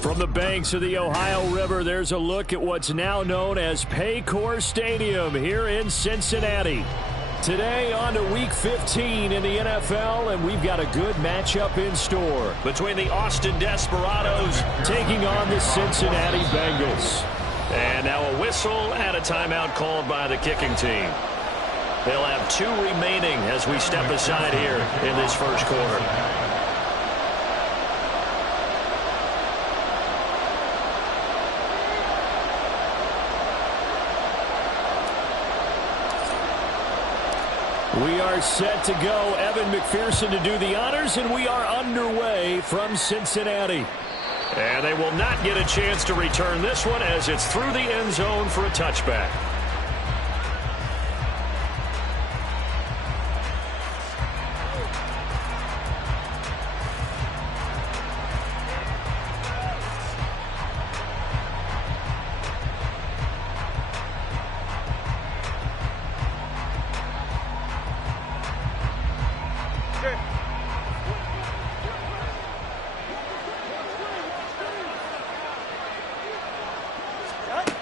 From the banks of the Ohio River, there's a look at what's now known as Paycor Stadium here in Cincinnati. Today on to Week 15 in the NFL, and we've got a good matchup in store between the Austin Desperados taking on the Cincinnati Bengals. And now a whistle and a timeout called by the kicking team. They'll have 2 remaining as we step aside here in this first quarter. We are set to go. Evan McPherson to do the honors, and we are underway from Cincinnati. And they will not get a chance to return this one as it's through the end zone for a touchback.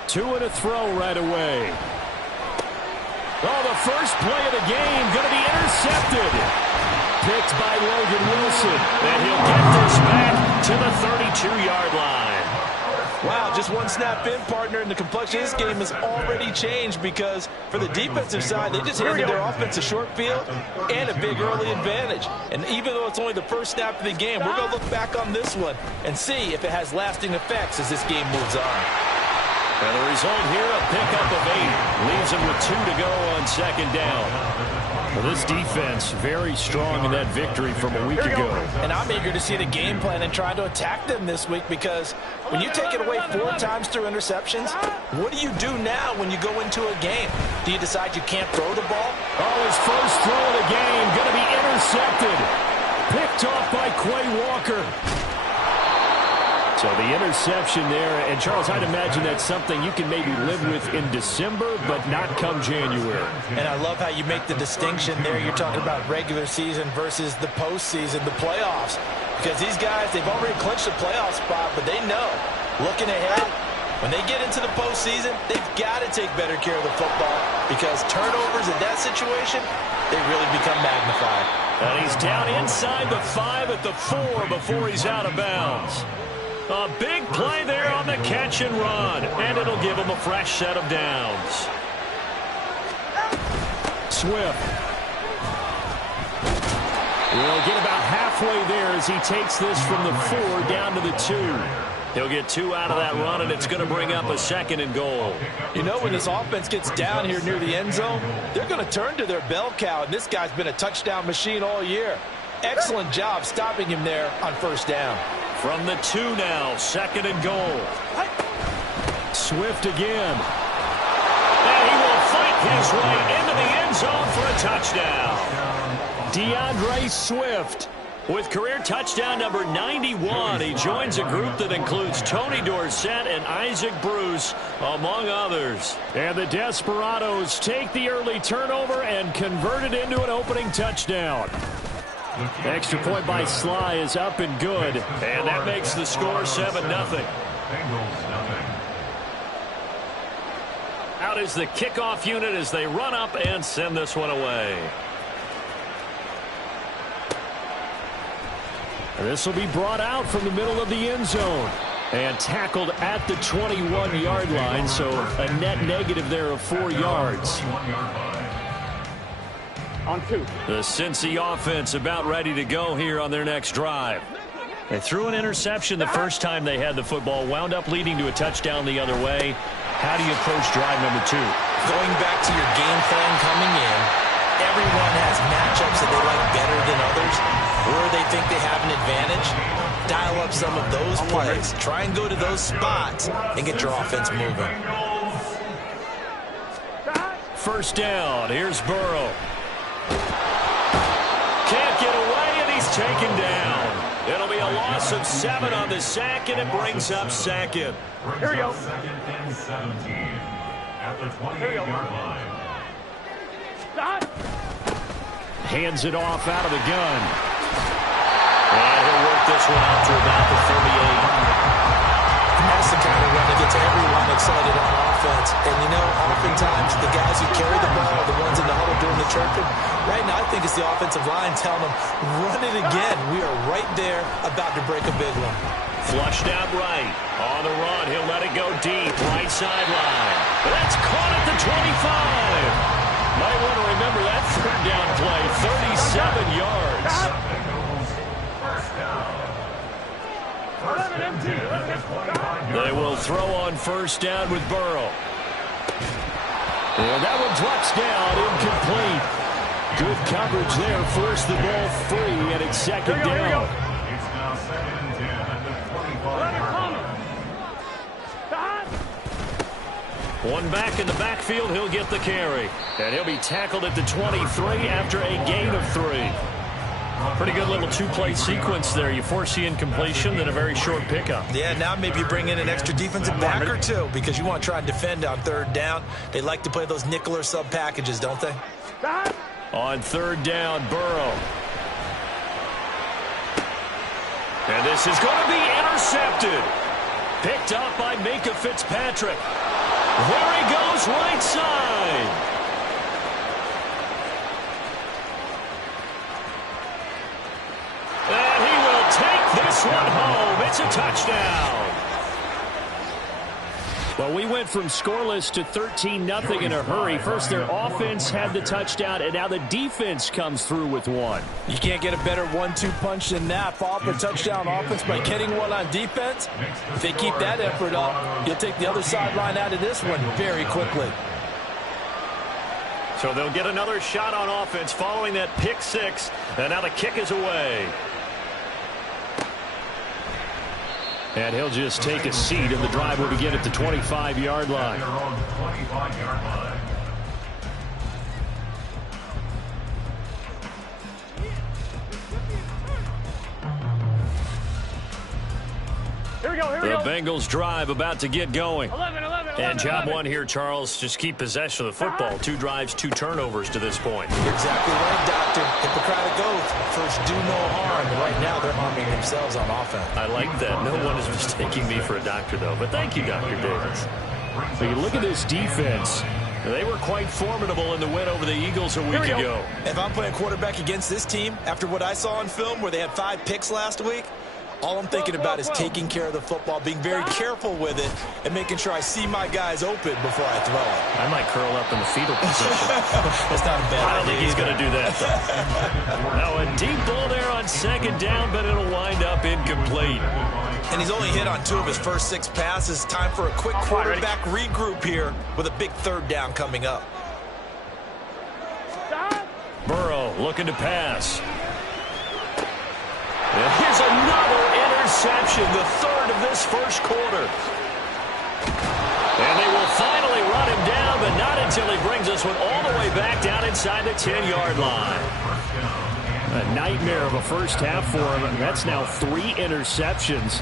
Two and a throw right away. Oh, the first play of the game going to be intercepted. Picked by Logan Wilson. And he'll get this back to the 32-yard line. Wow, just one snap in, partner, and the complexion of this game has already changed because for the defensive side, they just handed their offense a short field and a big early advantage. And even though it's only the first snap of the game, we're going to look back on this one and see if it has lasting effects as this game moves on. And the result here, a pickup of 8. Leaves them with 2 to go on second down. Well, this defense very strong in that victory from a week ago. And I'm eager to see the game plan and try to attack them this week because when you take it away 4 times through interceptions, what do you do now when you go into a game? Do you decide you can't throw the ball? Oh, his first throw of the game going to be intercepted. Picked off by Quay Walker. So the interception there, and Charles, I'd imagine that's something you can maybe live with in December, but not come January. And I love how you make the distinction there. You're talking about regular season versus the postseason, the playoffs. Because these guys, they've already clinched a playoff spot, but they know, looking ahead, when they get into the postseason, they've got to take better care of the football because turnovers in that situation, they really become magnified. And he's down inside the 5 at the 4 before he's out of bounds. A big play there on the catch and run, and it'll give him a fresh set of downs. Swift will get about halfway there as he takes this from the 4 down to the 2. He'll get 2 out of that run, and it's going to bring up a 2nd and goal. You know, when this offense gets down here near the end zone, they're going to turn to their bell cow, and this guy's been a touchdown machine all year. Excellent job stopping him there on first down. From the 2 now, 2nd and goal. Swift again. And he will fight his way into the end zone for a touchdown. DeAndre Swift with career touchdown number 91. He joins a group that includes Tony Dorsett and Isaac Bruce, among others. And the Desperados take the early turnover and convert it into an opening touchdown. Extra point by Sly is up and good, and that makes the score 7-0. Out is the kickoff unit as they run up and send this one away. This will be brought out from the middle of the end zone and tackled at the 21-yard line, so a net negative there of 4 yards. On 2. The Cincy offense about ready to go here on their next drive. They threw an interception the first time they had the football, wound up leading to a touchdown the other way. How do you approach drive number 2? Going back to your game plan coming in, everyone has matchups that they like better than others, where they think they have an advantage. Dial up some of those plays, try and go to those spots, and get your offense moving. First down, here's Burrow. Can't get away, and he's taken down. It'll be a loss of 7 on the sack, and it brings up 2nd. Here we go. At the 28-yard line. Hands it off out of the gun. And he'll work this one out to about the 38. That's the kind of run that gets everyone excited on offense. And, you know, oftentimes the guys who carry the ball, the ones in the huddle doing the chirping, right now I think it's the offensive line telling them, run it again. We are right there about to break a big one. Flushed out right. On the run, he'll let it go deep. Right sideline. But that's caught at the 25. Might want to remember that third down play. 37 yards. First down. They will throw on first down with Burrow. And that one drops down, incomplete. Good coverage there, forced the ball free, and it's second down. It's now 2nd and 10 at the 25. One back in the backfield, he'll get the carry. And he'll be tackled at the 23 after a gain of 3. Pretty good little two-play sequence there. You force the incompletion, then a very short pickup. Yeah, now maybe you bring in an extra defensive back or two because you want to try and defend on third down. They like to play those nickel or sub packages, don't they? On third down, Burrow. And this is going to be intercepted. Picked up by Minka Fitzpatrick. There he goes, right side. And he will take this one home. It's a touchdown. Well, we went from scoreless to 13-0 in a hurry. First, their offense had the touchdown, and now the defense comes through with one. You can't get a better 1-2 punch than that. Follow up a touchdown offense by getting one on defense. If they keep that effort up, you'll take the other sideline out of this one very quickly. So they'll get another shot on offense following that pick six, and now the kick is away. And he'll just take a seat, and the drive will begin at the 25-yard line. Their own 25-yard line. The Bengals drive about to get going. And job one here, Charles, just keep possession of the football. 2 drives, 2 turnovers to this point. You're exactly right, Doctor. Hippocratic oath. First, do no harm. Right now, they're harming themselves on offense. I like that. No one is mistaking me for a doctor, though. But thank you, Dr. Davis. So you look at this defense. They were quite formidable in the win over the Eagles a week ago. If I'm playing quarterback against this team, after what I saw on film where they had 5 picks last week, all I'm thinking about is taking care of the football, being very careful with it, and making sure I see my guys open before I throw it. I might curl up in the fetal position. That's not a bad idea. I don't think he's going to do that, though. Now, a deep ball there on second down, but it'll wind up incomplete. And he's only hit on 2 of his first 6 passes. Time for a quick quarterback regroup here with a big third down coming up. Burrow looking to pass. And here's another interception, the 3rd of this first quarter. And they will finally run him down, but not until he brings this one all the way back down inside the 10-yard line. A nightmare of a first half for him. That's now 3 interceptions.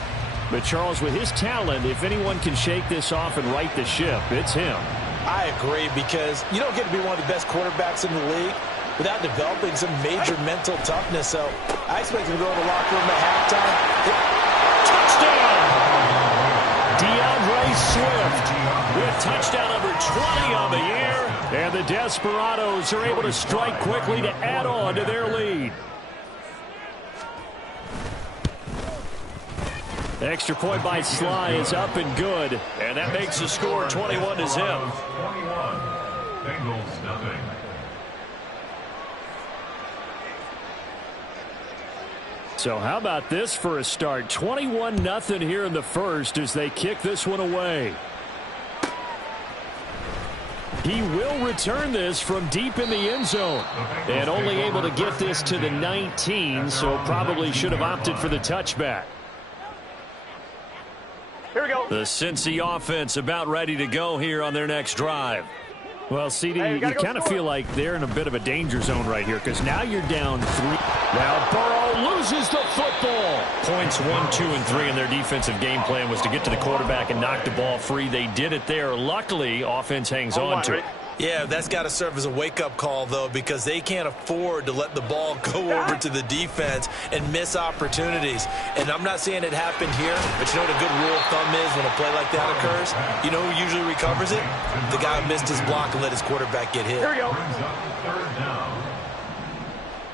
But Charles, with his talent, if anyone can shake this off and right the ship, it's him. I agree, because you don't get to be one of the best quarterbacks in the league without developing some major mental toughness. So I expect him to go to the locker room at halftime. Touchdown! DeAndre Swift with touchdown number 20 on the year. And the Desperados are able to strike quickly to add on to their lead. Extra point by Sly is up and good. And that makes the score 21-0. 21. Bengals nothing. So how about this for a start? 21-0 here in the first as they kick this one away. He will return this from deep in the end zone. And only able to get this to the 19, so probably should have opted for the touchback. Here we go. The Cincy offense about ready to go here on their next drive. Well, CD, you kind of feel like they're in a bit of a danger zone right here because now you're down 3. Now Burrow loses the football. Points 1, 2, and 3 in their defensive game plan was to get to the quarterback and knock the ball free. They did it there. Luckily, offense hangs on to it. Yeah, that's got to serve as a wake-up call, though, because they can't afford to let the ball go over to the defense and miss opportunities. And I'm not saying it happened here, but you know what a good rule of thumb is when a play like that occurs? You know who usually recovers it? The guy who missed his block and let his quarterback get hit. Here we go.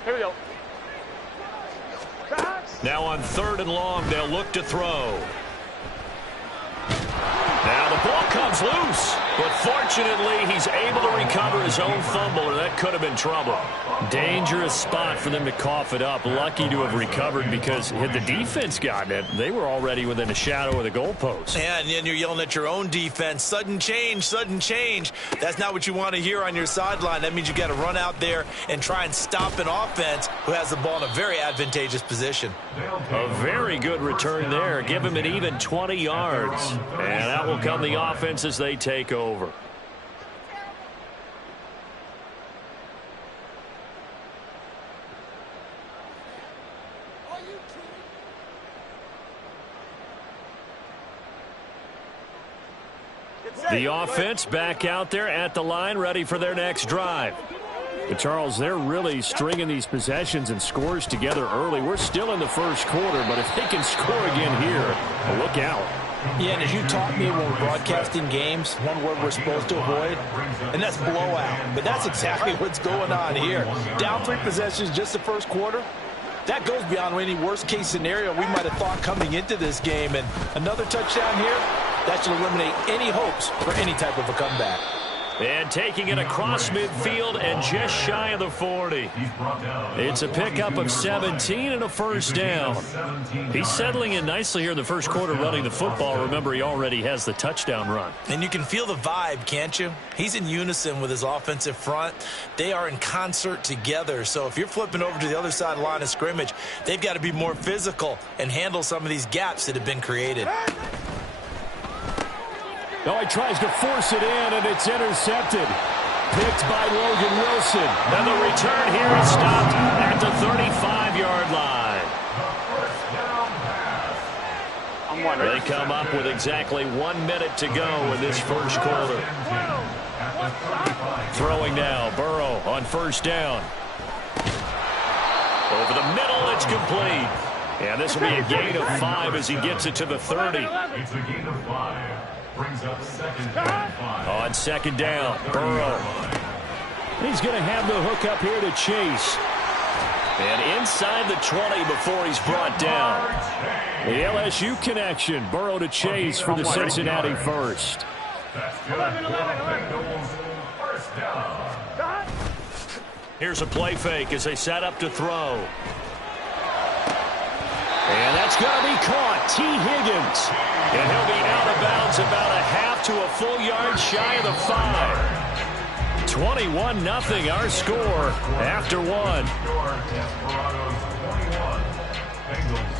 Here we go. Now on 3rd and long, they'll look to throw. Now the ball comes loose, but fortunately he's able to recover his own fumble, or that could have been trouble. Dangerous spot for them to cough it up. Lucky to have recovered, because had the defense gotten it, they were already within a shadow of the goalpost. Yeah, and then you're yelling at your own defense, sudden change, sudden change. That's not what you want to hear on your sideline. That means you got to run out there and try and stop an offense who has the ball in a very advantageous position. A very good return there. Give him an even 20 yards. And that will come the offense as they take over. The offense back out there at the line, ready for their next drive. But Charles, they're really stringing these possessions and scores together early. We're still in the first quarter, but if they can score again here, look out. Yeah, and as you taught me when we're broadcasting games, one word we're supposed to avoid, and that's blowout. But that's exactly what's going on here. Down 3 possessions just the first quarter. That goes beyond any worst-case scenario we might have thought coming into this game. And another touchdown here, that should eliminate any hopes for any type of a comeback. And taking it across midfield and just shy of the 40. It's a pickup of 17 and a first down. He's settling in nicely here in the first quarter running the football. Remember, he already has the touchdown run. And you can feel the vibe, can't you? He's in unison with his offensive front. They are in concert together. So if you're flipping over to the other side of the line of scrimmage, they've got to be more physical and handle some of these gaps that have been created. No, he tries to force it in, and it's intercepted. Picked by Logan Wilson. And the return here is stopped at the 35-yard line. They come up with exactly 1 minute to go in this first quarter. Throwing now, Burrow on first down. Over the middle, it's complete. And this will be a gain of 5 as he gets it to the 30. It's a gain of 5. Brings up 2nd and 5. On 2nd down, Burrow. He's going to have the hook up here to Chase. And inside the 20 before he's brought down. The LSU connection, Burrow to Chase for the Cincinnati first. That's good. Bengals first down. Here's a play fake as they set up to throw. And that's going to be caught. T. Higgins. And he'll be out of bounds about a half to a full yard shy of the 5. 21-0 our score after 1. Desperados 21. Bengals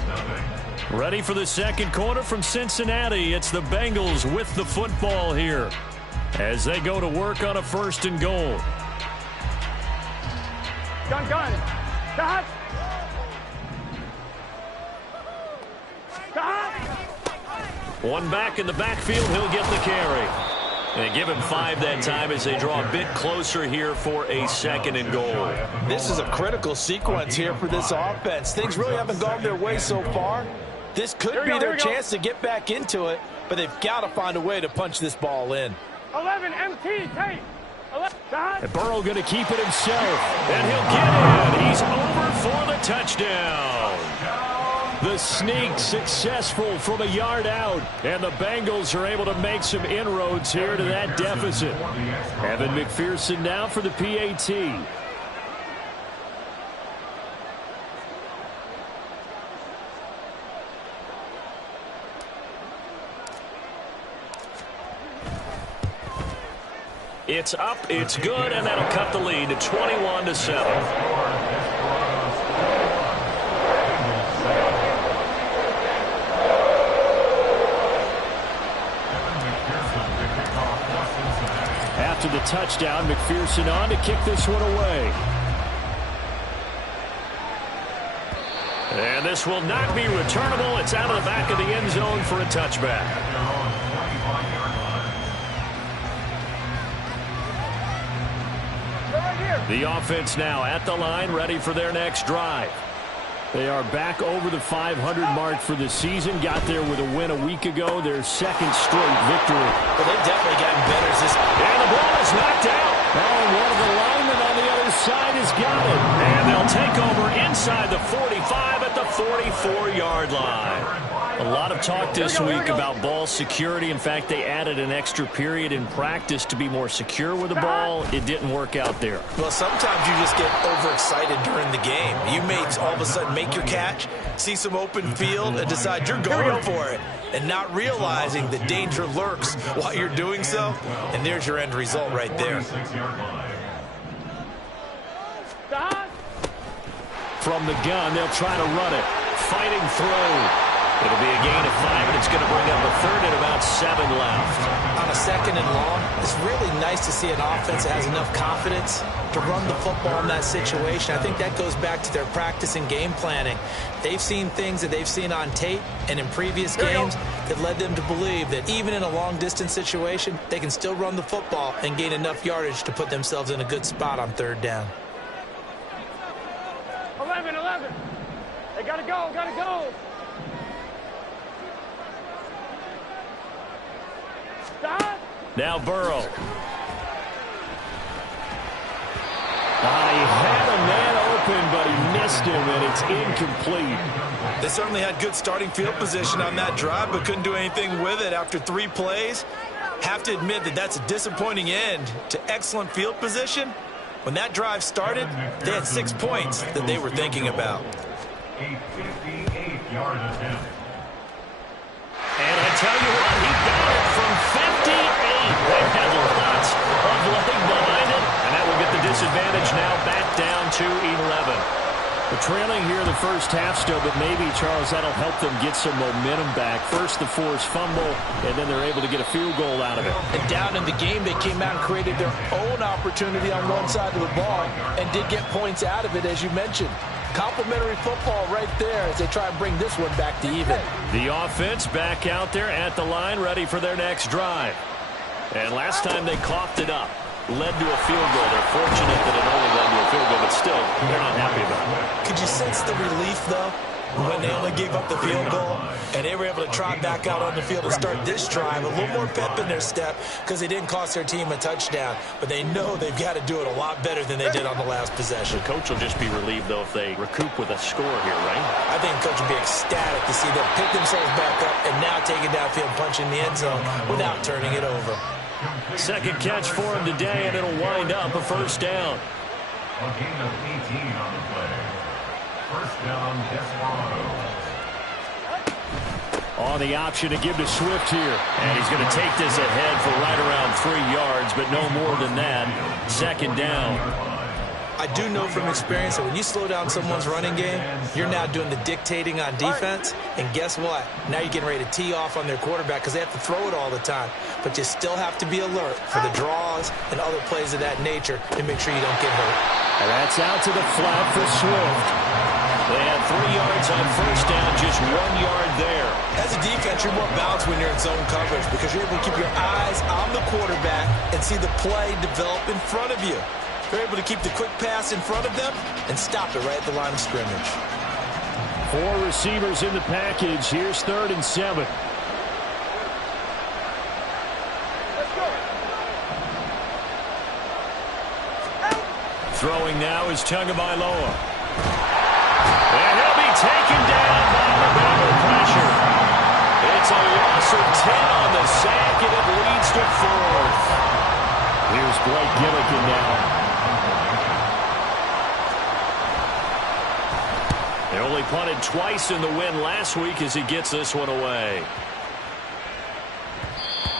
0. Ready for the second quarter from Cincinnati. It's the Bengals with the football here as they go to work on a 1st and goal. Gun. Got. One back in the backfield, he'll get the carry. They give him 5 that time as they draw a bit closer here for a 2nd and goal. This is a critical sequence here for this offense. Things really haven't gone their way so far. This could be their chance to get back into it, but they've got to find a way to punch this ball in. 11 MT, take. And Burrow going to keep it himself. And he'll get in. He's over for the touchdown. The sneak successful from a yard out. And the Bengals are able to make some inroads here to that deficit. Evan McPherson now for the PAT. It's up, it's good, and that'll cut the lead to 21-7. After the touchdown, McPherson on to kick this one away. And this will not be returnable. It's out of the back of the end zone for a touchback. The offense now at the line, ready for their next drive. They are back over the 500 mark for the season. Got there with a win a week ago. Their second straight victory. Well, they've definitely gotten better. And the ball is knocked out. Oh, one of the linemen on the other side has got it. And they'll take over inside the 45 at the 44-yard line. A lot of talk this week about ball security. In fact, they added an extra period in practice to be more secure with the ball. It didn't work out there. Well, sometimes you just get overexcited during the game. You may all of a sudden make your catch, see some open field, and decide you're going for it, and not realizing the danger lurks while you're doing so. And there's your end result right there. From the gun, they'll try to run it. Fighting through. It'll be a gain of 5, and it's going to bring up a third and about 7 left. On a second and long, it's really nice to see an offense that has enough confidence to run the football in that situation. I think that goes back to their practice and game planning. They've seen things that they've seen on tape and in previous games that led them to believe that even in a long-distance situation, they can still run the football and gain enough yardage to put themselves in a good spot on third down. 11. They gotta go. Stop. Now Burrow. He had a man open, but he missed him, and it's incomplete. They certainly had good starting field position on that drive, but couldn't do anything with it after 3 plays. Have to admit that that's a disappointing end to excellent field position. When that drive started, they had 6 points that they were thinking about. A 58-yard attempt. And I tell you what, he got it from 58. They had lots of leg behind it, and that will get the disadvantage now back down to 11. They're trailing here the first half still, but maybe, Charles, that'll help them get some momentum back. First, the forced fumble, and then they're able to get a field goal out of it. And down in the game, they came out and created their own opportunity on one side of the ball and did get points out of it, as you mentioned. Complimentary football right there as they try and bring this one back to even. The offense back out there at the line, ready for their next drive. And last time they coughed it up, led to a field goal. They're fortunate that it only led to a field goal, but still, they're not happy about it. Could you sense the relief, though, when they only gave up the field goal and they were able to trot back out on the field and start this drive? A little more pep in their step because they didn't cost their team a touchdown, but they know they've got to do it a lot better than they did on the last possession. The coach will just be relieved, though, if they recoup with a score here, right? I think the coach will be ecstatic to see them pick themselves back up and now take it downfield, punching the end zone without turning it over. Second catch for him today, and it'll wind up a first down. A gain of 18 on the play. First down, Desperados. On the option to give to Swift here. And he's going to take this ahead for right around 3 yards, but no more than that. Second down. I do know from experience that when you slow down someone's running game, you're now doing the dictating on defense. And guess what? Now you're getting ready to tee off on their quarterback because they have to throw it all the time. But you still have to be alert for the draws and other plays of that nature to make sure you don't get hurt. And that's out to the flat for Swift. They had 3 yards on first down, just 1 yard there. As a defense, you're more balanced when you're in zone coverage because you're able to keep your eyes on the quarterback and see the play develop in front of you. You're able to keep the quick pass in front of them and stop it right at the line of scrimmage. 4 receivers in the package. Here's 3rd and 7. Throwing now is Tagovailoa. And he'll be taken down by the Bengal pressure. It's a loss of 10 on the sack, and it leads to 4th. Here's Blake Gillikin now. They only punted twice in the win last week as he gets this one away.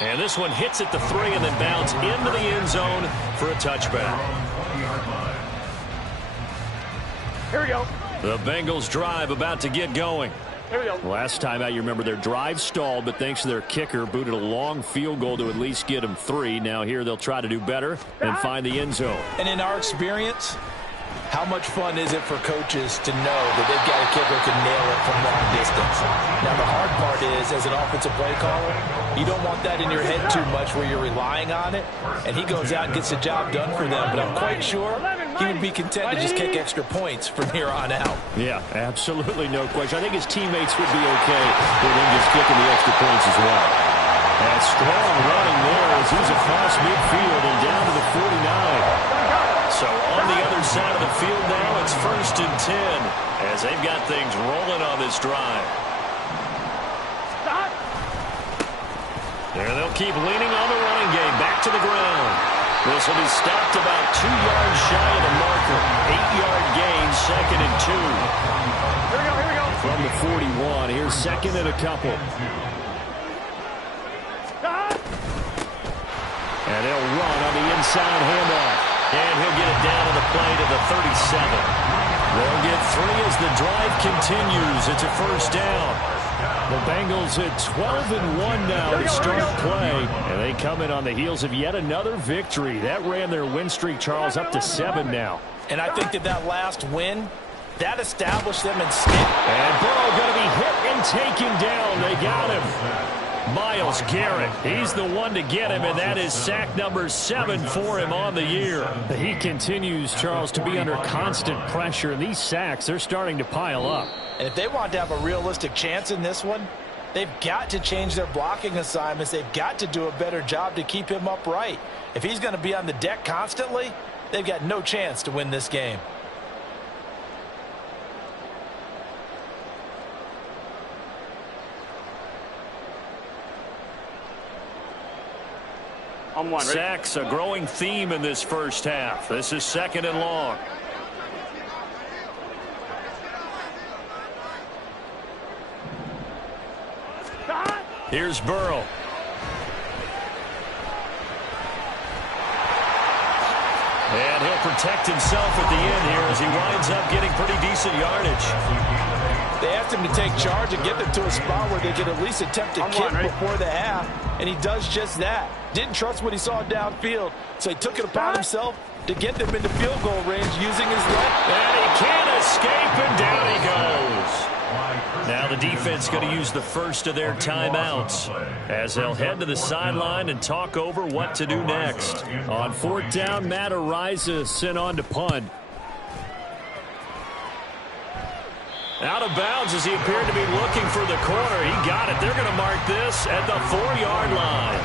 And this one hits at the 3 and then bounds into the end zone for a touchback. Here we go. The Bengals drive about to get going. Here we go. Last time out, you remember their drive stalled, but thanks to their kicker, booted a long field goal to at least get them 3. Now here they'll try to do better and find the end zone. And in our experience, how much fun is it for coaches to know that they've got a kicker who can nail it from long distance? Now, the hard part is, as an offensive play caller, you don't want that in your head too much where you're relying on it, and he goes out and gets the job done for them. But I'm quite sure he would be content to just kick extra points from here on out. Yeah, absolutely no question. I think his teammates would be okay with him just kicking the extra points as well. And strong running there as he's across midfield and down to the 49. So on the other side of the field now, it's 1st and 10 as they've got things rolling on this drive. There they'll keep leaning on the running game. Back to the ground. This will be stopped about 2 yards shy of the marker. 8-yard gain, 2nd and 2. Here we go. From the 41, here's 2nd and a couple. And they'll run on the inside handoff. And he'll get it down on the play to the 37. They'll get 3 as the drive continues. It's a 1st down. The Bengals at 12-1 now to start play. And they come in on the heels of yet another victory. That ran their win streak, Charles, up to 7 now. And I think that last win, that established them in step. And Burrow going to be hit and taken down. They got him. Myles Garrett, he's the one to get him, and that is sack number 7 for him on the year. He continues, Charles, to be under constant pressure, and these sacks, they're starting to pile up. And if they want to have a realistic chance in this one, they've got to change their blocking assignments. They've got to do a better job to keep him upright. If he's going to be on the deck constantly, they've got no chance to win this game. On one, ready? Sacks, a growing theme in this first half. This is 2nd and long. Here's Burrow. And he'll protect himself at the end here as he winds up getting pretty decent yardage. They asked him to take charge and get them to a spot where they could at least attempt to kick before the half, and he does just that. Didn't trust what he saw downfield, so he took it upon himself to get them into field goal range using his leg. And he can't escape, and down he goes. Now the defense going to use the first of their timeouts as they'll head to the sideline and talk over what to do next. On 4th down, Matt Araiza sent on to punt. Out of bounds as he appeared to be looking for the corner. He got it. They're going to mark this at the 4-yard line.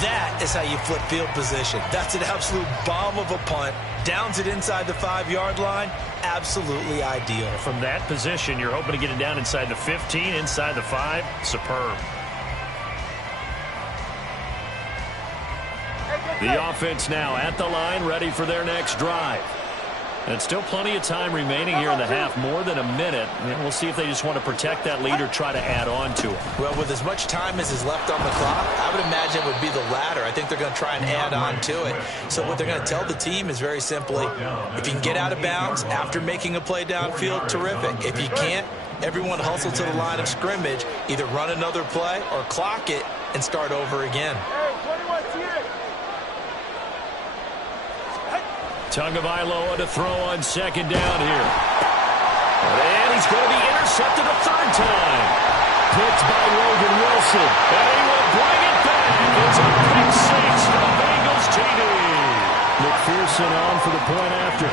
That is how you flip field position. That's an absolute bomb of a punt. Downs it inside the 5-yard line. Absolutely ideal. From that position, you're hoping to get it down inside the 15, inside the 5. Superb. The offense now at the line, ready for their next drive. And still plenty of time remaining here in the half, more than a minute. And we'll see if they just want to protect that lead or try to add on to it. Well, with as much time as is left on the clock, I would imagine it would be the latter. I think they're going to try and add on to it. So what they're going to tell the team is very simply, if you can get out of bounds after making a play downfield, terrific. If you can't, everyone hustle to the line of scrimmage, either run another play or clock it and start over again. Tagovailoa to throw on 2nd down here. And he's going to be intercepted a 3rd time. Picked by Logan Wilson. And he will bring it back. It's a pick 6 for the Bengals TD. McPherson on for the point after.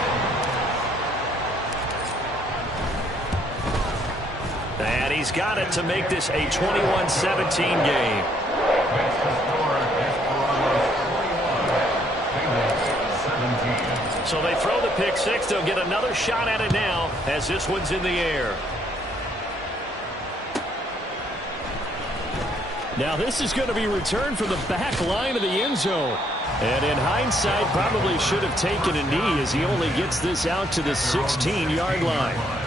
And he's got it to make this a 21-17 game. So they throw the pick 6. They'll get another shot at it now as this one's in the air. Now this is going to be returned from the back line of the end zone. And in hindsight, probably should have taken a knee as he only gets this out to the 16-yard line.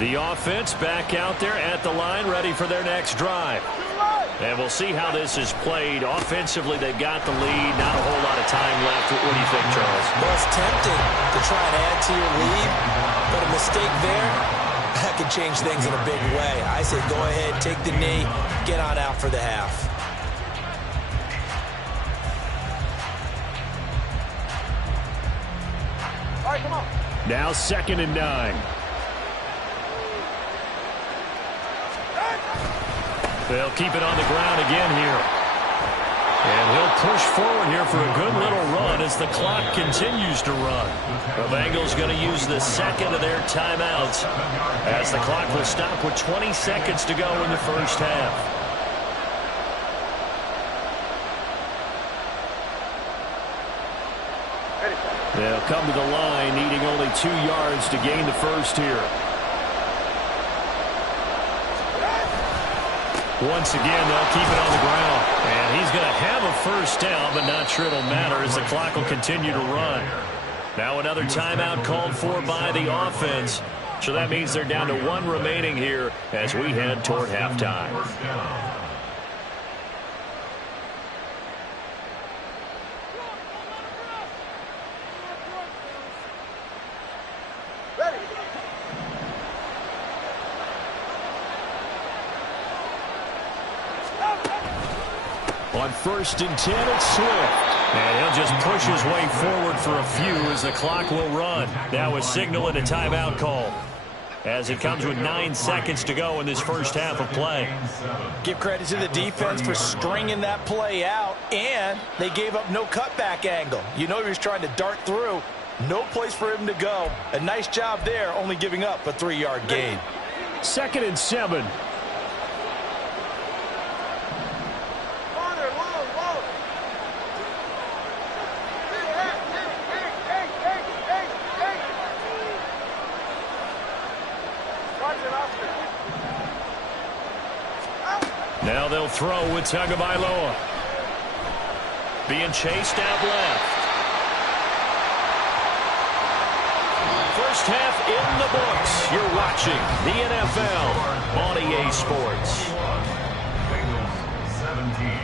The offense back out there at the line, ready for their next drive. And we'll see how this is played. Offensively, they've got the lead. Not a whole lot of time left. What do you think, Charles? Well, it's tempting to try and add to your lead, but a mistake there, that could change things in a big way. I say go ahead, take the knee, get on out for the half. All right, come on. Now 2nd and 9. They'll keep it on the ground again here. And he'll push forward here for a good little run as the clock continues to run. The Bengals going to use the second of their timeouts as the clock will stop with 20 seconds to go in the first half. They'll come to the line, needing only 2 yards to gain the first here. Once again, they'll keep it on the ground. And he's going to have a first down, but not sure it'll matter as the clock will continue to run. Now another timeout called for by the offense. So that means they're down to 1 remaining here as we head toward halftime. On 1st and 10, it's Swift. And he'll just push his way forward for a few as the clock will run. Now a signal and a timeout call as it comes with 9 seconds to go in this first half of play. Give credit to the defense for stringing that play out, and they gave up no cutback angle. You know he was trying to dart through. No place for him to go. A nice job there, only giving up a 3-yard gain. 2nd and 7. Now they'll throw with Tagovailoa. Being chased out left. First half in the books. You're watching the NFL on EA Sports. Bengals 17.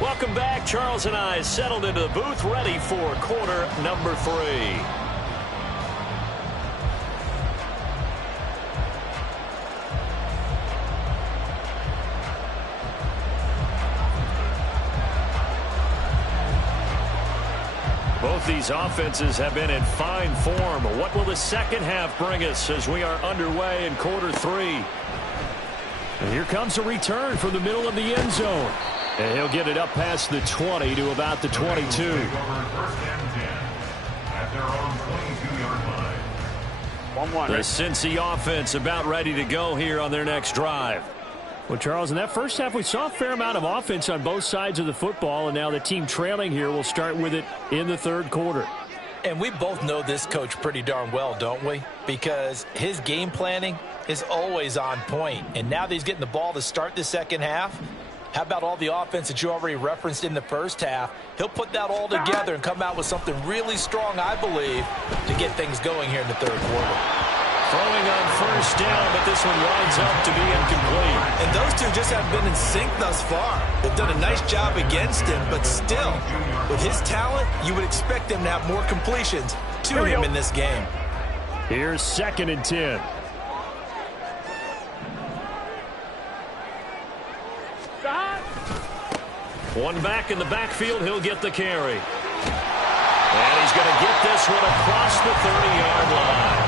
Welcome back. Charles and I settled into the booth, ready for quarter number 3. Both these offenses have been in fine form. What will the second half bring us as we are underway in quarter 3? And here comes a return from the middle of the end zone. And he'll get it up past the 20 to about the 22. First and 10 at their own 22-yard line. 1-1. The Cincy offense about ready to go here on their next drive. Well, Charles, in that first half, we saw a fair amount of offense on both sides of the football, and now the team trailing here will start with it in the third quarter. And we both know this coach pretty darn well, don't we? Because his game planning is always on point. And now that he's getting the ball to start the second half, how about all the offense that you already referenced in the first half? He'll put that all together and come out with something really strong, I believe, to get things going here in the third quarter. Throwing on first down, but this one winds up to be incomplete. And those two just haven't been in sync thus far. They've done a nice job against him, but still, with his talent, you would expect them to have more completions to him in this game. Here's 2nd and 10. One back in the backfield, he'll get the carry. And he's going to get this one across the 30-yard line.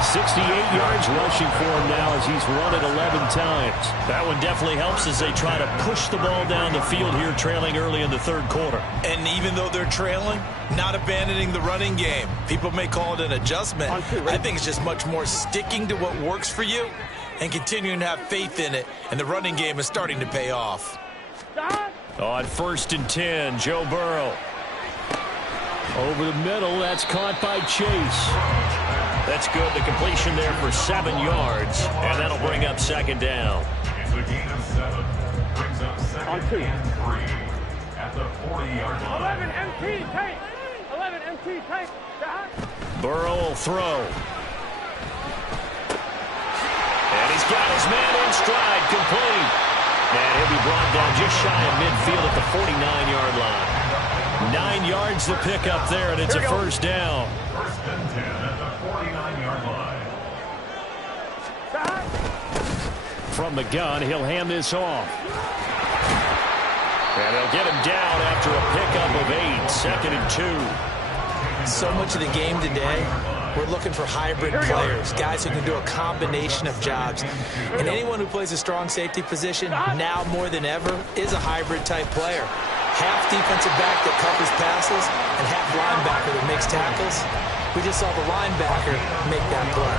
68 yards rushing for him now as he's run it 11 times. That one definitely helps as they try to push the ball down the field here, trailing early in the third quarter. And even though they're trailing, not abandoning the running game. People may call it an adjustment. I think it's just much more sticking to what works for you and continuing to have faith in it. And the running game is starting to pay off. On 1st and 10, Joe Burrow. Over the middle, that's caught by Chase. That's good. The completion there for 7 yards, and that'll bring up 2nd down. It's a gain of 7. Brings up 2nd and 3 at the 40-yard line. 11 MT tank. 11 MT tank. Burrow will throw. And he's got his man in stride, complete. And he'll be brought down just shy of midfield at the 49-yard line. 9 yards to pick up there, and it's a first down. 1st and 10 at the 49-yard line. from the gun. He'll hand this off. And he'll get him down after a pickup of 8. 2nd and 2. So much of the game today, we're looking for hybrid players, guys who can do a combination of jobs. And anyone who plays a strong safety position, now more than ever, is a hybrid-type player. Half defensive back that covers passes and half linebacker that makes tackles. We just saw the linebacker make that play.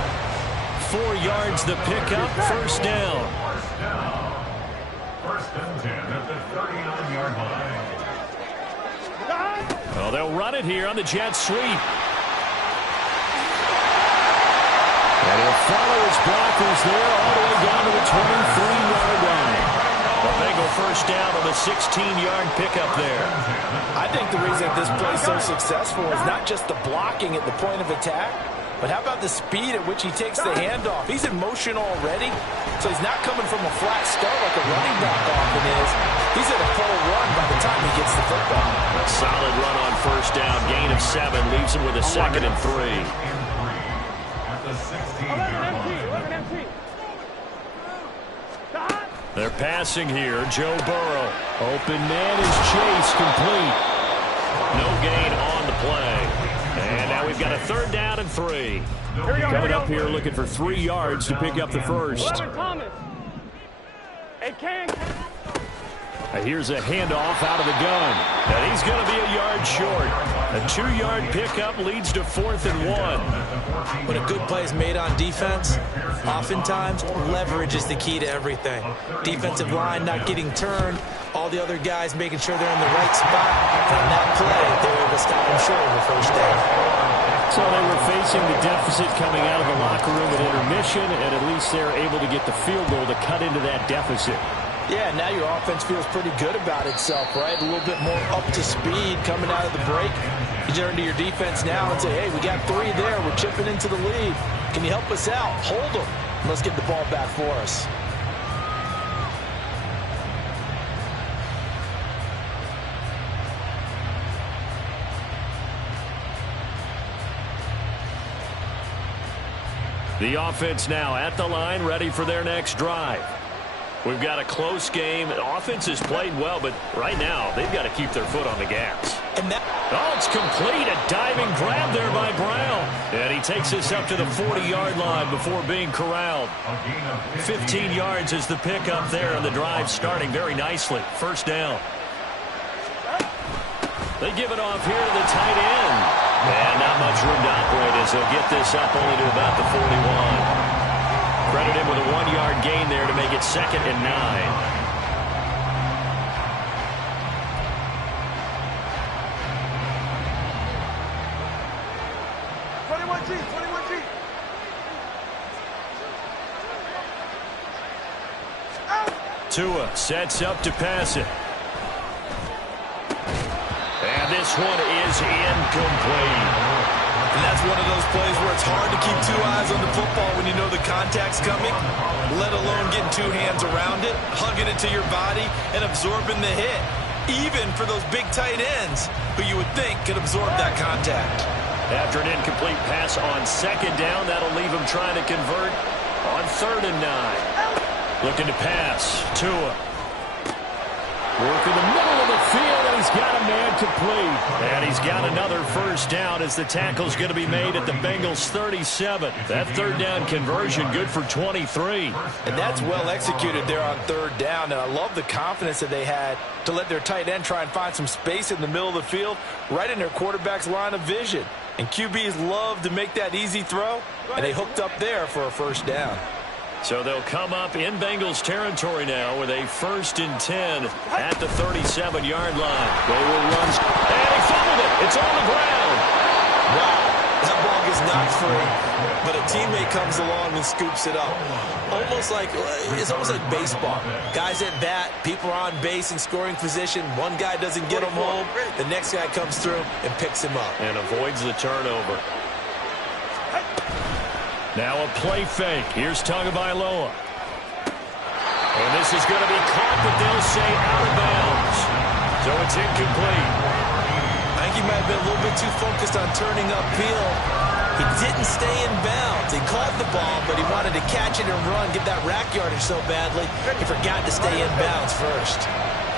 4 yards the pickup, first down. First and 10 at the 39-yard line. Well, they'll run it here on the jet sweep. And he'll follow his blockers there all the way down to the 23-yard line. The Bengal first down on the 16-yard pickup there. I think the reason this play is so successful is not just the blocking at the point of attack, but how about the speed at which he takes the handoff? He's in motion already, so he's not coming from a flat start like a running back often is. He's at a full run by the time he gets the football. A solid run on first down. Gain of 7 leaves him with a 2nd and 3. At the 16-yard line. They're passing here. Joe Burrow. Open man is Chase, complete. No gain on the play. And now we've got a 3rd down and 3. Coming up here looking for 3 yards to pick up the first. Thomas. Hey, Here's a handoff out of the gun. And he's going to be a yard short. A 2-yard pickup leads to 4th and 1. When a good play is made on defense, oftentimes leverage is the key to everything. Defensive line not getting turned, all the other guys making sure they're in the right spot. And on that play, they were able to stop him short of the first down. So they were facing the deficit coming out of the locker room at intermission, and at least they're able to get the field goal to cut into that deficit. Yeah, now your offense feels pretty good about itself, right? A little bit more up to speed coming out of the break. You turn to your defense now and say, hey, we got 3 there. We're chipping into the lead. Can you help us out? Hold them. Let's get the ball back for us. The offense now at the line, ready for their next drive. We've got a close game. The offense has played well, but right now they've got to keep their foot on the gas. Oh, it's complete. A diving grab there by Brown. And he takes this up to the 40-yard line before being corralled. 15 yards is the pickup there, and the drive starting very nicely. First down. They give it off here to the tight end. And not much room to operate as they'll get this up only to about the 41. Credit him with a 1-yard gain there to make it 2nd and 9. Tua sets up to pass it. And this one is incomplete. And that's one of those plays where it's hard to keep 2 eyes on the football when you know the contact's coming, let alone getting 2 hands around it, hugging it to your body, and absorbing the hit, even for those big tight ends who you would think could absorb that contact. After an incomplete pass on 2nd down, that'll leave him trying to convert on 3rd and 9. Looking to pass. Tua. Work in the middle of the field, and he's got a man complete. And he's got another first down as the tackle's going to be made at the Bengals' 37. That 3rd down conversion good for 23. And that's well executed there on 3rd down. And I love the confidence that they had to let their tight end try and find some space in the middle of the field, right in their quarterback's line of vision. And QBs love to make that easy throw, and they hooked up there for a first down. So they'll come up in Bengals territory now with a 1st and 10 at the 37-yard line. They will run. And he fumbled it. It's on the ground. Wow. That ball gets knocked free, but a teammate comes along and scoops it up. It's almost like baseball. Guys at bat, people are on base in scoring position. One guy doesn't get him home. The next guy comes through and picks him up. And avoids the turnover. Now a play fake. Here's Tagovailoa. And this is going to be caught, but they'll say out of bounds. So it's incomplete. I think he might have been a little bit too focused on turning upfield He didn't stay in bounds. He caught the ball, but he wanted to catch it and run, get that rack yardage so badly, he forgot to stay in bounds first.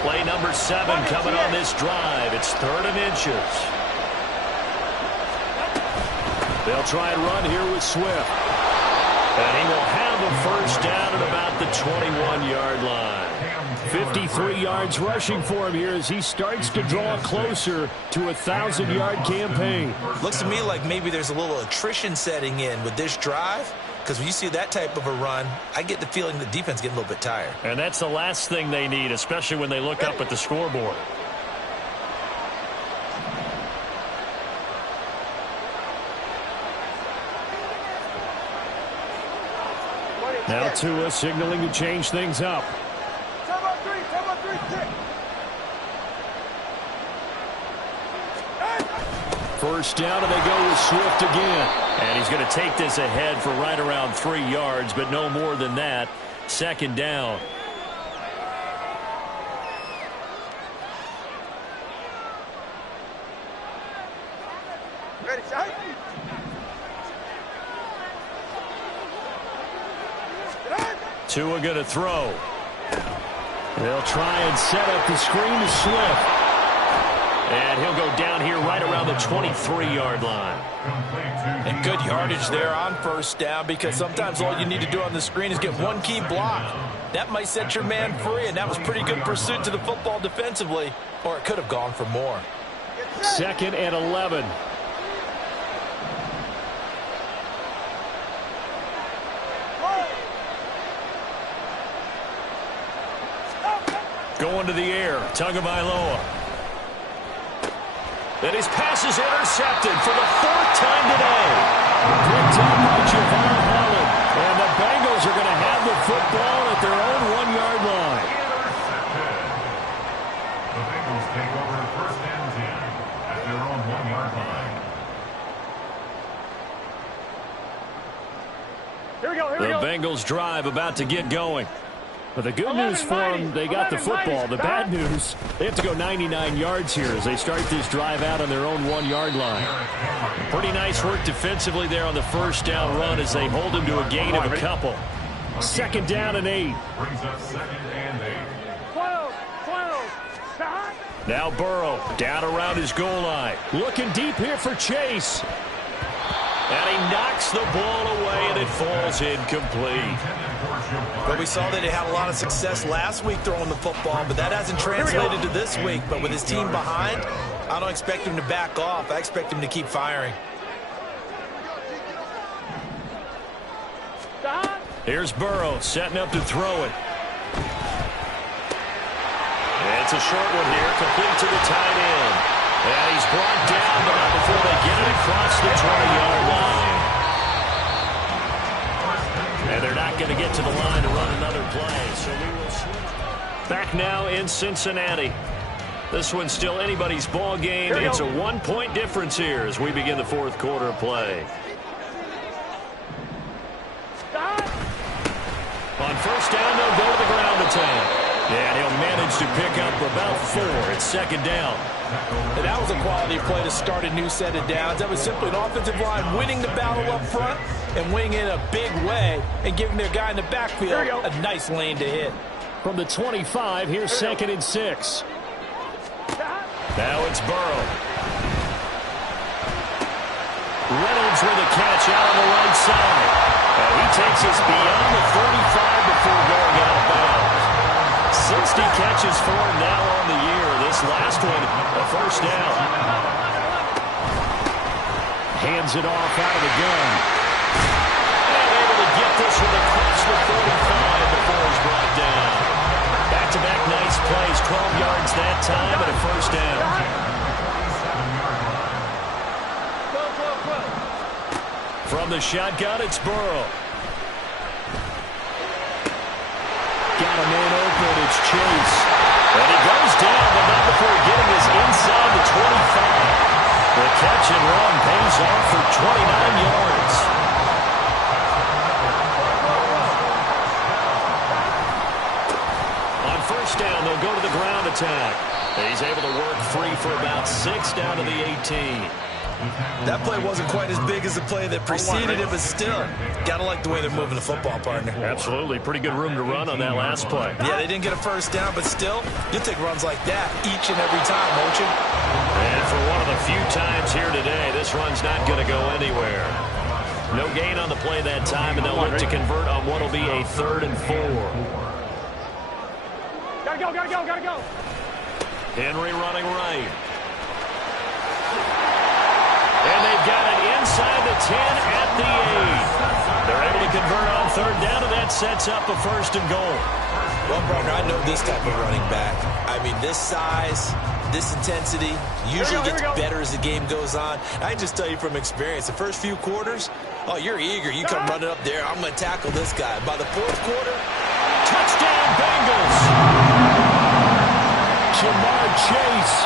Play number 7 coming on this drive. It's 3rd and inches. They'll try and run here with Swift. And he will have a first down at about the 21-yard line. 53 yards rushing for him here as he starts to draw closer to a 1,000-yard campaign. Looks to me like maybe there's a little attrition setting in with this drive, because when you see that type of a run, I get the feeling the defense getting a little bit tired. And that's the last thing they need, especially when they look up at the scoreboard. Now Tua signaling to change things up. First down, and they go with Swift again. And he's going to take this ahead for right around 3 yards, but no more than that. 2nd down. Ready, shot. Tua going to throw. They'll try and set up the screen to Swift. And he'll go down here right around the 23-yard line. And good yardage there on first down, because sometimes all you need to do on the screen is get one key block. That might set your man free, and that was pretty good pursuit to the football defensively, or it could have gone for more. 2nd and 11. Going to the air, Tagovailoa. And his pass is intercepted for the 4th time today. Picked up by Javon Holland. And the Bengals are going to have the football at their own 1-yard line. The Bengals take over 1st and 10 at their own 1-yard line. Here we go, here we The go. Bengals drive about to get going. But the good news for them, they got the football. The bad news, they have to go 99 yards here as they start this drive out on their own 1-yard line. Pretty nice work defensively there on the first down run as they hold him to a gain of a couple. 2nd down and 8. Brings up 2nd and 8. 12, shot. Now Burrow down around his goal line. Looking deep here for Chase. And he knocks the ball away, and it falls incomplete. But we saw that he had a lot of success last week throwing the football, but that hasn't translated to this week. But with his team behind, I don't expect him to back off. I expect him to keep firing. Here's Burrow setting up to throw it. And it's a short one here, complete to the tight end. And he's brought down, but not before they get it across the 20-yard line. And they're not going to get to the line to run another play. So we will switch. Back now in Cincinnati. This one's still anybody's ball game. It's a 1-point difference here as we begin the 4th quarter of play. On first down, they'll go to the ground attack. And he'll manage to pick up about 4. It's 2nd down. And that was a quality play to start a new set of downs. That was simply an offensive line winning the battle up front and winning in a big way and giving their guy in the backfield a nice lane to hit. From the 25, here's 2nd and 6. Now it's Burrow. Reynolds with a catch out on the right side. And he takes us beyond the 45 before going out of bounds. 60 catches for him now on the year. This last one, a first down. Hands it off out of the gun. And able to get this one across the 45 before he's brought down. Back-to-back nice plays, 12 yards that time, and a first down. From the shotgun, it's Burrow. Got a man open, it's Chase. And he goes down, but not before getting this inside the 25. The catch and run pays off for 29 yards. On first down, they'll go to the ground attack. He's able to work free for about 6 down to the 18. That play wasn't quite as big as the play that preceded it, but still, got to like the way they're moving the football, partner. Absolutely. Pretty good room to run on that last play. Yeah, they didn't get a first down, but still, you'll take runs like that each and every time, won't you? And for one of the few times here today, this run's not going to go anywhere. No gain on the play that time, and they'll look to convert on what will be a 3rd and 4. Gotta go, gotta go, gotta go. Henry running right. And they've got it inside the 10 at the 8. They're able to convert on 3rd down, and that sets up a 1st and goal. Well, partner, I know this type of running back. I mean, this size, this intensity usually gets better as the game goes on. I can just tell you from experience, the first few quarters, oh, you're eager. You come running up there, I'm going to tackle this guy. By the 4th quarter, touchdown Bengals! Jamar Chase,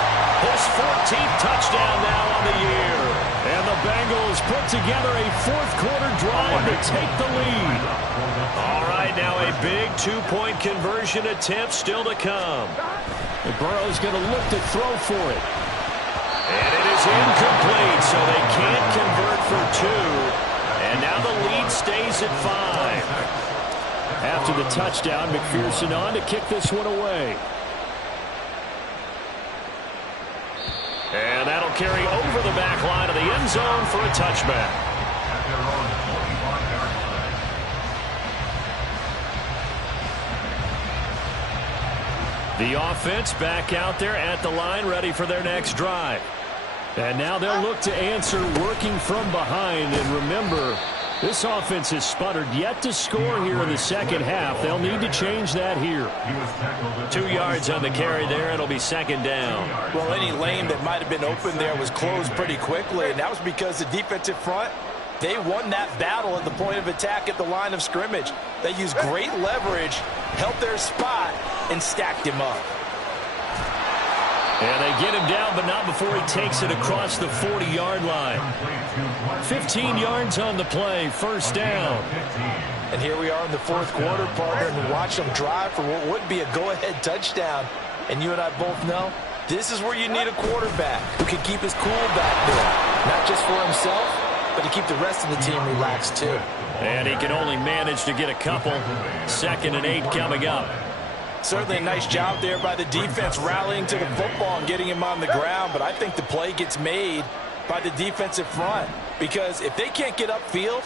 his 14th touchdown now on the year. And the Bengals put together a 4th quarter drive to take the lead. All right, now a big 2-point conversion attempt still to come. And Burrow's going to look to throw for it. And it is incomplete, so they can't convert for 2. And now the lead stays at 5. After the touchdown, McPherson on to kick this one away. And that'll carry over the back line of the end zone for a touchback. The offense back out there at the line, ready for their next drive. And now they'll look to answer working from behind. And remember, this offense has sputtered yet to score here in the second half. They'll need to change that here. 2 yards on the carry there. It'll be 2nd down. Well, any lane that might have been open there was closed pretty quickly, and that was because the defensive front, they won that battle at the point of attack at the line of scrimmage. They used great leverage, held their spot, and stacked him up. And they get him down, but not before he takes it across the 40-yard line. 15 yards on the play, 1st down. And here we are in the 4th quarter, partner, and watch them drive for what would be a go-ahead touchdown. And you and I both know this is where you need a quarterback who can keep his cool back there. Not just for himself, but to keep the rest of the team relaxed too. And he can only manage to get a couple. 2nd and 8 coming up. Certainly a nice job there by the defense rallying to the football and getting him on the ground, but I think the play gets made by the defensive front because if they can't get upfield,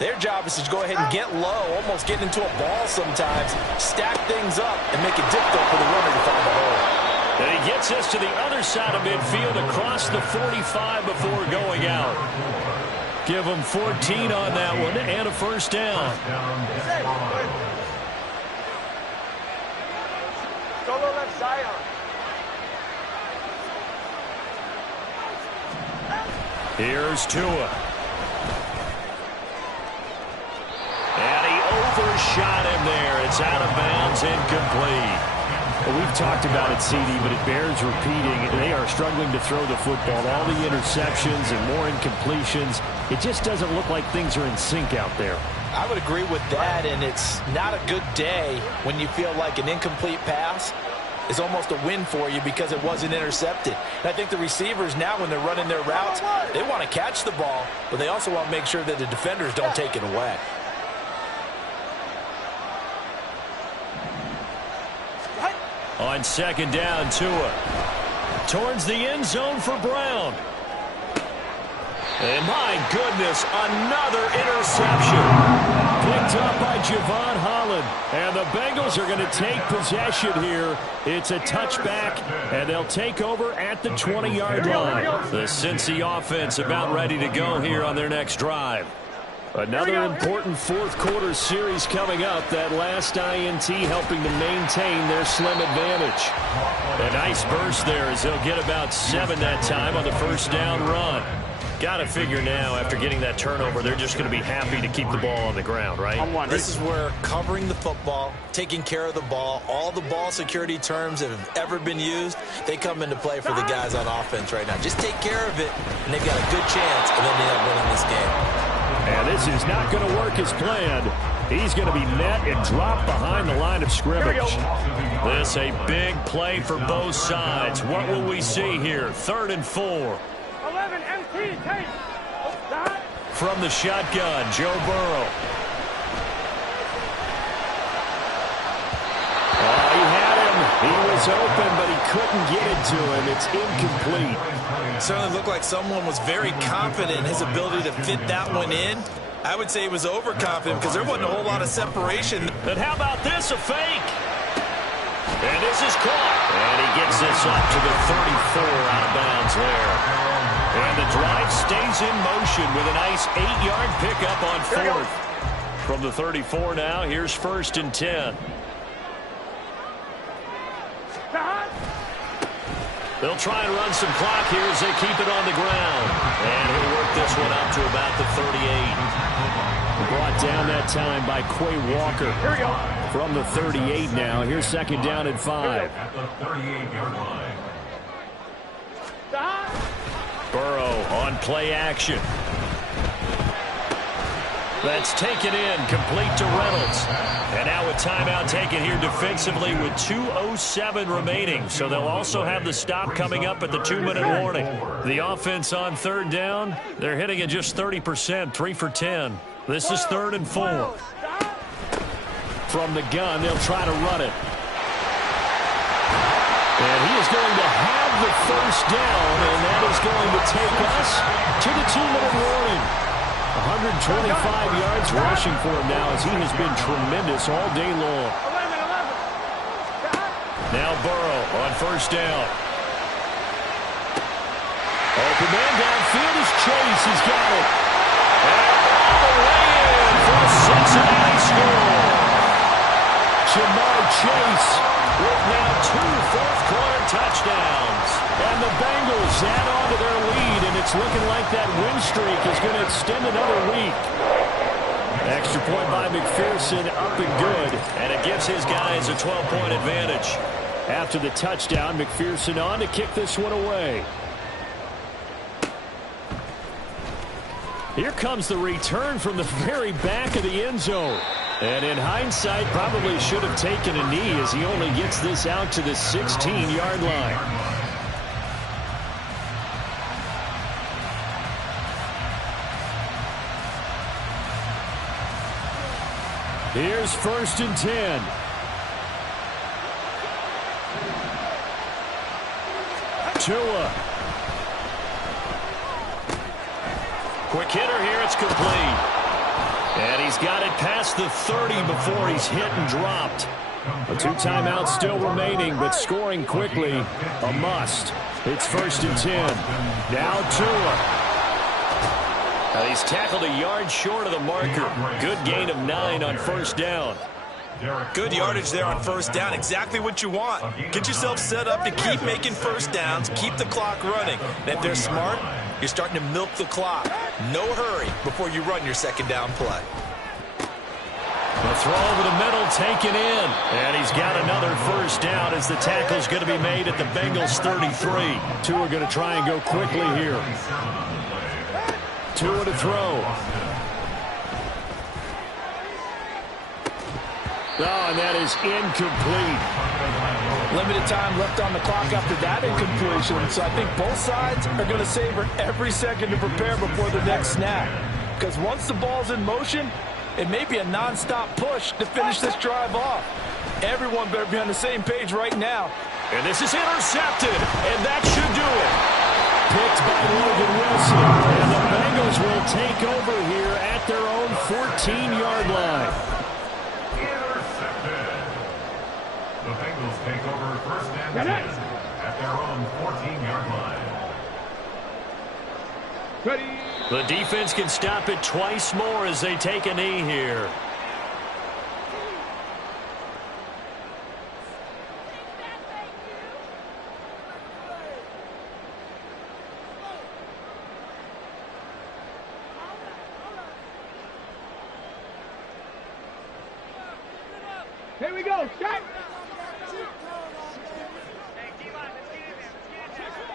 their job is to go ahead and get low, almost get into a ball sometimes, stack things up, and make it difficult for the runner to find the hole. And he gets us to the other side of midfield across the 45 before going out. Give him 14 on that one and a 1st down. Go to the left side. Here's Tua. And he overshot him there. It's out of bounds, incomplete. Well, we've talked about it, CD, but it bears repeating. They are struggling to throw the football. All the interceptions and more incompletions. It just doesn't look like things are in sync out there. I would agree with that, and it's not a good day when you feel like an incomplete pass is almost a win for you because it wasn't intercepted. And I think the receivers now, when they're running their routes, they want to catch the ball, but they also want to make sure that the defenders don't take it away. On 2nd down, Tua towards the end zone for Brown. And my goodness, another interception. Picked up by Javon Holland. And the Bengals are going to take possession here. It's a touchback, and they'll take over at the 20-yard line. The Cincy offense about ready to go here on their next drive. Another important 4th quarter series coming up. That last INT helping to maintain their slim advantage. A nice burst there as they'll get about 7 that time on the 1st down run. Got to figure now, after getting that turnover, they're just going to be happy to keep the ball on the ground, right? This is where covering the football, taking care of the ball, all the ball security terms that have ever been used, they come into play for the guys on offense right now. Just take care of it, and they've got a good chance of ending up winning this game. And this is not going to work as planned. He's going to be met and dropped behind the line of scrimmage. This a big play for both sides. What will we see here? 3rd and 4. 11, MT, take. From the shotgun, Joe Burrow. Oh, he had him. He was open, but he couldn't get it to him. It's incomplete. It certainly looked like someone was very confident in his ability to fit that one in. I would say he was overconfident because there wasn't a whole lot of separation. But how about this, a fake? And this is caught. And he gets this up to the 34 out of bounds there. And the drive stays in motion with a nice 8-yard pickup on fourth. From the 34 now, here's 1st and 10. They'll try and run some clock here as they keep it on the ground. And he'll work this one up to about the 38. Brought down that time by Quay Walker. Here we go. From the 38 now. Here's 2nd down and 5. At the 38-yard line. Burrow on play action. That's taken in, complete to Reynolds. And now a timeout taken here defensively with 2:07 remaining. So they'll also have the stop coming up at the 2-minute warning. The offense on 3rd down, they're hitting at just 30%, 3 for 10. This is 3rd and 4. From the gun, they'll try to run it. And he is going to have the 1st down, and that is going to take us to the 2-minute warning. 125 yards rushing for him now as he has been tremendous all day long. 11. Now Burrow on 1st down. Open man downfield is Chase. He's got it. And all the way in for a Cincinnati score. Jamar Chase with now 2 fourth-quarter touchdowns. And the Bengals add on to their lead, and it's looking like that win streak is going to extend another week. Extra point by McPherson, up and good. And it gives his guys a 12-point advantage. After the touchdown, McPherson on to kick this one away. Here comes the return from the very back of the end zone. And in hindsight, probably should have taken a knee as he only gets this out to the 16-yard line. Here's 1st and 10. Tua. Quick hitter here, it's complete. And he's got it past the 30 before he's hit and dropped. A 2 timeouts still remaining, but scoring quickly, a must. It's 1st and 10. Now Tua. He's tackled a yard short of the marker. Good gain of 9 on 1st down. Good yardage there on 1st down. Exactly what you want. Get yourself set up to keep making 1st downs, keep the clock running. And if they're smart, you're starting to milk the clock. No hurry before you run your 2nd down play. The throw over the middle taken in. And he's got another 1st down as the tackle's going to be made at the Bengals 33. Tua going to try and go quickly here. Tua to throw. Oh, and that is incomplete. Limited time left on the clock after that incompletion, so I think both sides are going to savor every second to prepare before the next snap. Because once the ball's in motion, it may be a non-stop push to finish this drive off. Everyone better be on the same page right now. And this is intercepted, and that should do it. Picked by Logan Wilson. And the Bengals will take over here at their own 14-yard line. The Bengals take over 1st and 10 at their own 14-yard line. Ready. The defense can stop it twice more as they take a knee here. Here we go. Check.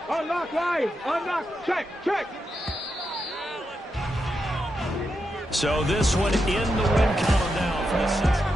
Unlock line. Unlock. Check. Check. So this one in the win column now for the Cincinnati.